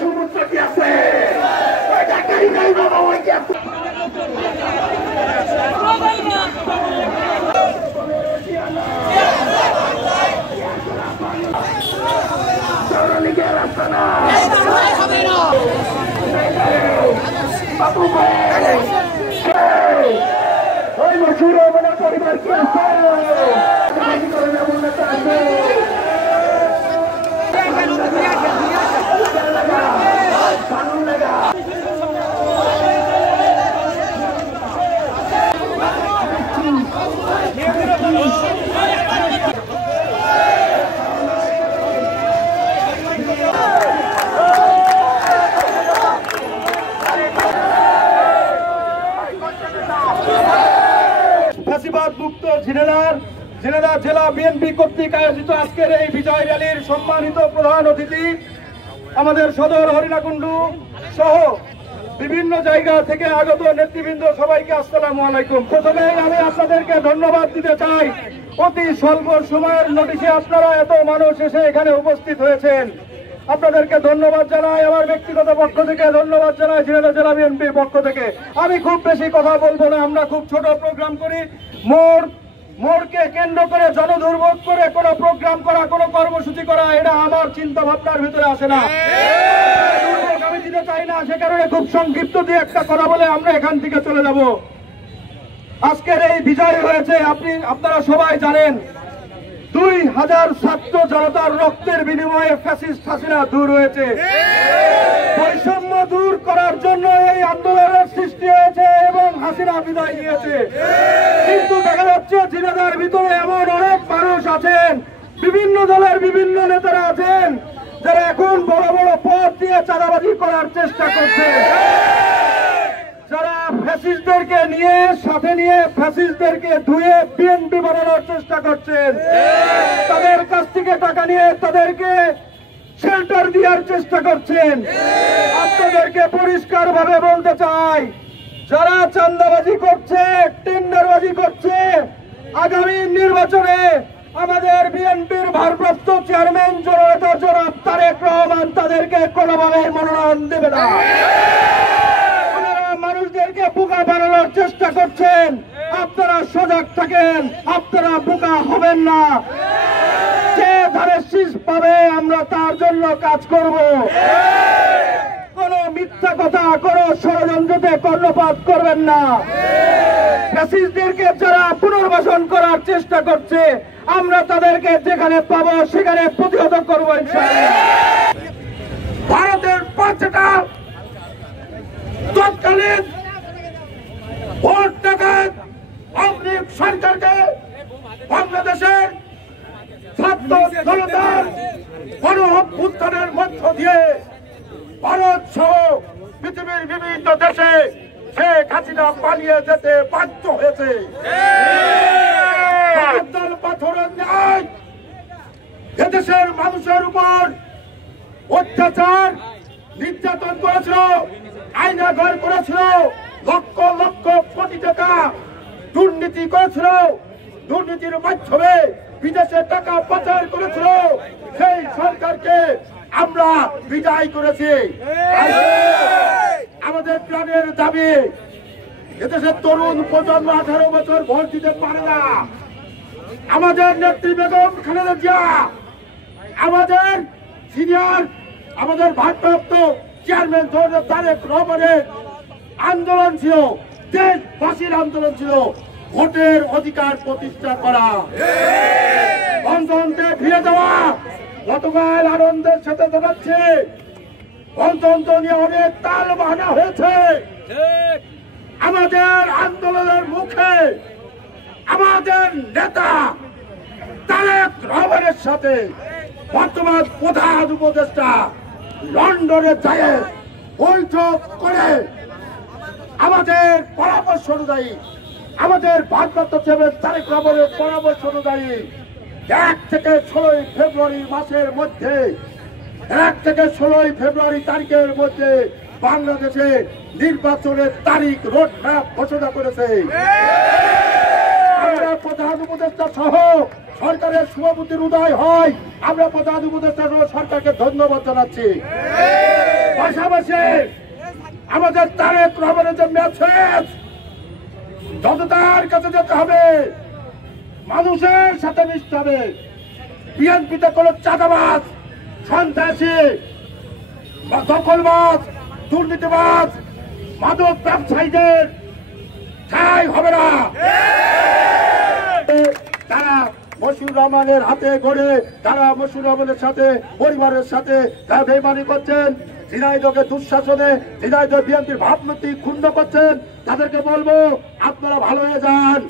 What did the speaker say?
সমুদ্র কি আছে ওই ঢাকাই নাই বাবা ওই কি আছে লীগের রাস্তা না বাবু ওই মশুর আমার পরিবার কি আছে মুক্ত ঝিনাইদহ জেলা বিএনপি কর্তৃক আয়োজিত আজকের এই বিজয় র্যালির সম্মানিত প্রধান অতিথি আমাদের সদর হরিণাকুণ্ডু সহ বিভিন্ন জায়গা থেকে আগত নেতৃবৃন্দ সবাইকে আসসালামু আলাইকুম। প্রথমে আমি আপনাদেরকে ধন্যবাদ দিতে চাই, অতি স্বল্প সময়ের নোটিশে আপনারা এত মানুষ এসে এখানে উপস্থিত হয়েছেন, আপনাদেরকে ধন্যবাদ জানাই। আমার ব্যক্তিগত পক্ষ থেকে ধন্যবাদ জানাই ঝিনাইদহ জেলা বিএনপির পক্ষ থেকে। আমি খুব বেশি কথা বলবো না, আমরা খুব ছোট প্রোগ্রাম করি। মোড়কে কেন্দ্র করে জনদুর্ভোগ করে কোনো প্রোগ্রাম করা, কোনো কর্মসূচি করা, এটা আমার চিন্তা ভাবনার ভিতরে আসে না, আমি দিতে চাই না। সে কারণে খুব সংক্ষিপ্ত দিয়ে একটা কথা বলে আমরা এখান থেকে চলে যাব। আজকের এই বিজয় হয়েছে আপনারা সবাই জানেন, 2000 ছাত্র জনতার রক্তের বিনিময়ে ফ্যাসিস্ট হাসিনা দূর হয়েছে। বৈষম্য দূর করার জন্য এই আন্দোলনের সৃষ্টি হয়েছে এবং হাসিনা বিদায় নিয়েছে। কিন্তু দেখা যাচ্ছে ঝিনাইদহের ভিতরে এমন অনেক মানুষ আছেন, বিভিন্ন দলের বিভিন্ন নেতারা আছেন, যারা এখন বড় বড় পদ দিয়ে চাঁদাবাজি করার চেষ্টা করছে, যারা ফ্যাসিস্টদেরকে নিয়ে সাথে নিয়ে ফ্যাসিস্টদেরকে ধুয়ে বিএনপি বানানোর চেষ্টা করছেন, তাদের কাছ থেকে টাকা নিয়ে তাদেরকে শেল্টার দেওয়ার চেষ্টা করছেন। আপনাদেরকে পরিষ্কার ভাবে বলতে চাই, যারা চাঁদাবাজি করছে, টেন্ডারবাজি করছে, আগামী নির্বাচনে আমাদের বিএনপির ভারপ্রাপ্ত চেয়ারম্যান জনাব তারেক রহমান তাদেরকে কোনোভাবে মনোনয়ন দেবে না। মানুষদেরকে বোকা বানানোর চেষ্টা করছেন, আপনারা সজাগ থাকেন, আপনারা বোকা হবেন না। যে ধারে শীষ পাবে আমরা তার জন্য কাজ করব। কোন মিথ্যা কথা, কোন ষড়যন্ত্রতে কর্ণপাত করবেন না। ফ্যাসিস্টদেরকে যারা পুনর্বাসন করার চেষ্টা করছে, আমরা তাদেরকে যেখানে পাবো সেখানে প্রতিহত করবো ইনশাআল্লাহ। ভারতের পাঁচটা তৎকালীন ভোট ডাকাত আওয়ামী লীগ সরকারকে বাংলাদেশের ছাত্র জনতার গণ-অভ্যুত্থানের মধ্য দিয়ে ভারত সহ পৃথিবীর বিভিন্ন দেশে শেখ হাসিনা পালিয়ে যেতে বাধ্য হয়েছে। পাথরের ন্যায় এদেশের মানুষের উপর অত্যাচার নির্যাতন করেছিল, আইনাঘর করেছিল, লক্ষ লক্ষ কোটি টাকা দুর্নীতি করেছিল, দুর্নীতির মাধ্যমে বিদেশে টাকা পাচার করেছিল। সেই সরকারকে আমরা বিদায় করেছি। আমাদের প্রাণের দাবি, এদেশের তরুণ প্রজন্ম 18 বছর ভোট দিতে পারে না। আমাদের নেত্রী বেগম খালেদা জিয়া, আমাদের সিনিয়র, আমাদের ভারপ্রাপ্ত চেয়ারম্যান জনাব তারেক রহমানের আন্দোলন ছিল, দেশবাসীর আন্দোলন ছিল ভোটের অধিকার প্রতিষ্ঠা করা, গণতন্ত্রে ফিরে যাওয়া। গতকাল আনন্দের সাথে জানাচ্ছে, গণতন্ত্র নিয়ে অনেক তাল বাহানা হয়েছে। আমাদের আন্দোলনের মুখে আমাদের নেতা তারেক রহমানের সাথে বর্তমান প্রধান উপদেষ্টা লন্ডনে যায় বৈঠক করে আমাদের পরামর্শ অনুযায়ী, আমাদের ভারপ্রাপ্ত চেয়ারম্যান তারেক রহমানের পরামর্শ অনুযায়ী 1 থেকে 16 ফেব্রুয়ারি মাসের মধ্যে, 1 থেকে 16 ফেব্রুয়ারি তারিখের মধ্যে বাংলাদেশে নির্বাচনের তারিখ রোডম্যাপ ঘোষণা করেছে। আমরা প্রধান উপদেষ্টা সহ সরকারের শুভবুদ্ধির উদয় হয়, আমরা প্রধান উপদেষ্টা সহ সরকারকে ধন্যবাদ জানাচ্ছি। পাশাপাশি আমাদের তারেক রহমানের যে মেসেজ, জনতার কাছে যেতে হবে, মানুষের সাথে মিশতে হবে। বিএনপিতে কোনো চাঁদাবাজ, সন্ত্রাসী, দখলবাজ, দুর্নীতিবাজ, মাদক ব্যবসায়ীদের ঠাঁই হবে না। তারা মশিউর রহমানের হাতে গড়ে, তারা মশিউর রহমানের সাথে, পরিবারের সাথে তারা বেইমানি করছেন, ঝিনাইদহকে দুঃশাসনে, ঝিনাইদহ বিএনপির ভাবমূর্তি ক্ষুণ্ণ করছেন। তাদেরকে বলবো, আপনারা ভালো হয়ে যান।